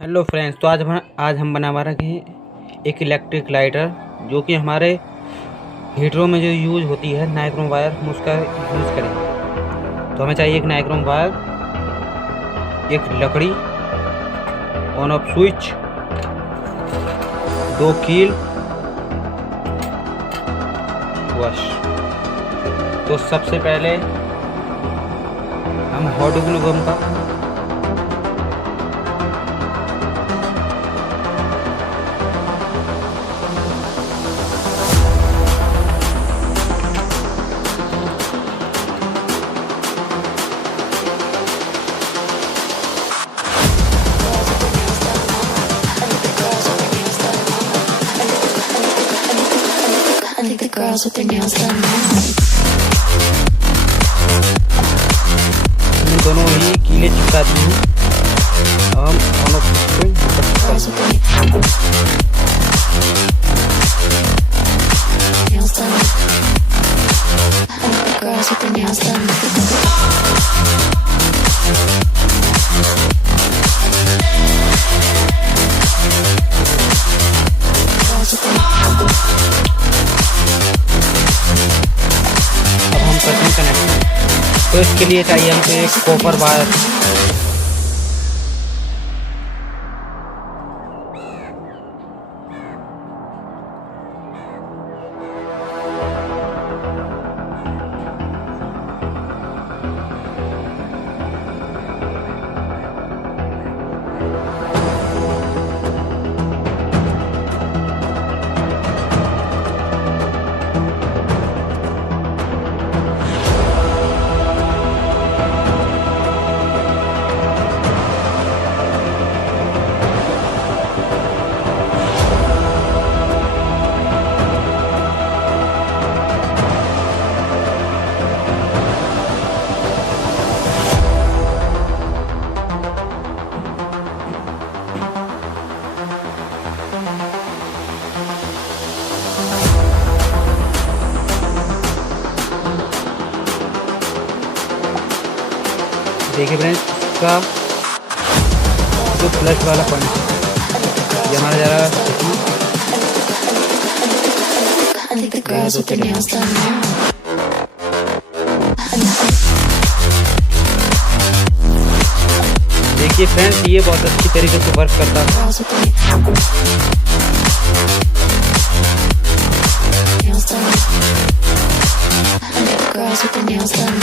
Hello friends, तो आज हम बना रहे हैं एक इलेक्ट्रिक लाइटर, जो कि हमारे हीटरों में जो यूज होती है नाइक्रोम वायर, हम उसका यूज़ करेंगे। तो हमें चाहिए एक नाइक्रोम वायर, एक लकड़ी, ऑन ऑफ स्विच, 2 कील, बस। तो सबसे पहले हम हॉट ग्लू गम का Girls with their nails done now. इन दोनों ही कीले चिपका दिए हैं। अब हम on off Girls with their nails done. Girls with their nails done. Girls with their अब हम करते हैं कनेक्ट। तो इसके लिए चाहिए हमको एक कॉपर वायर, देखिए फ्रेंड्स, इसका जो प्लस वाला पॉइंट है, ये हमारा ज़रा I think the girls with their nails done now. देखिए फ्रेंड्स, ये बहुत अच्छी तरीके से वर्क करता है। Girls with their nails done. Girls with their nails done.